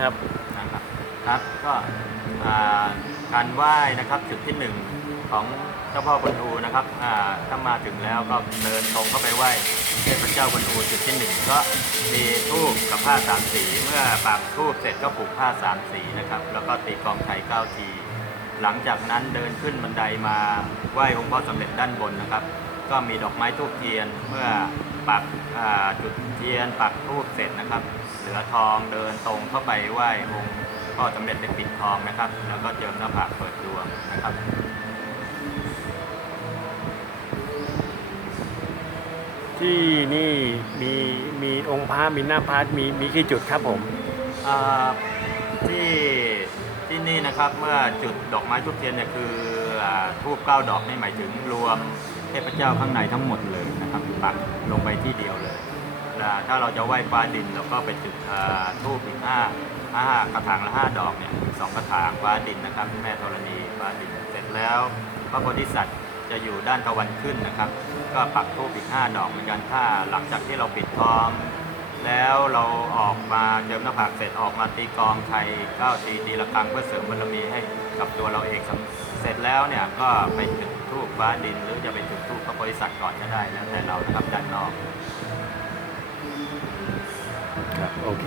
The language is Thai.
ครับนะครับครับก็การไหว้นะครับจุดที่หนึ่งของเจ้าพ่อกวนอูนะครับถ้ามาถึงแล้วก็เดินตรงเข้าไปไหว้เทพเจ้ากวนอูจุดที่หนึ่งก็มีทูบกับผ้าสามสี เมื่อปากทูบเสร็จก็ผูกผ้าสามสีนะครับ แล้วก็ตีกองไทยเก้าทีหลังจากนั้นเดินขึ้นบันไดมาไหว้องค์พ่อสมเด็จด้านบนนะครับ ก็มีดอกไม้ทูบเทียนเมื่อปัก จุดเทียนปักทูบเสร็จนะครับ เหลือทองเดินตรงเข้าไปไหว้องค์พ่อสมเด็จเป็นปิดทองนะครับ แล้วก็เจิมหน้าผากเปิดดวงนะครับที่นี่มีมีองค์พระมีหน้าพระมีมีกี่จุดครับผมอ่าที่ที่นี่นะครับเมื่อจุดดอกไม้ทูบเทียนเนี่ยคืออ่าทูบเก้าดอกนี่หมายถึงรวมเทพเจ้าข้างในทั้งหมดเลย นะครับปักลงไปที่เดียวเลยอ่าถ้าเราจะไหว้ฟ้าดินเราก็ไปจุดทูบอีกห้าห้ากระถางละห้าดอกเนี่ยสองกระถางฟ้าดินนะครับ แม่ธรณีฟ้าดินเสร็จแล้วพระโพธิสัตว์จะอยู่ด้านตะวันขึ้นนะครับ ก็ปักทูบอีกห้าดอกเหมือนกันถ้าหลังจากที่เราปิดทองแล้วเราออกมาเจิมหน้าผากเสร็จออกมาตีกองไทยก้าตีตีละครังเพื่อเสริมบารมีให้กับตัวเราเองเสร็จแล้วเนี่ยก็ไปจุด ทูบฟ้าดิน หรือจะไปจุดทูบพระโพธิสัตว์ก่อนก็ได้แล้วแต่เรานะครับด้านนอกครับโอเค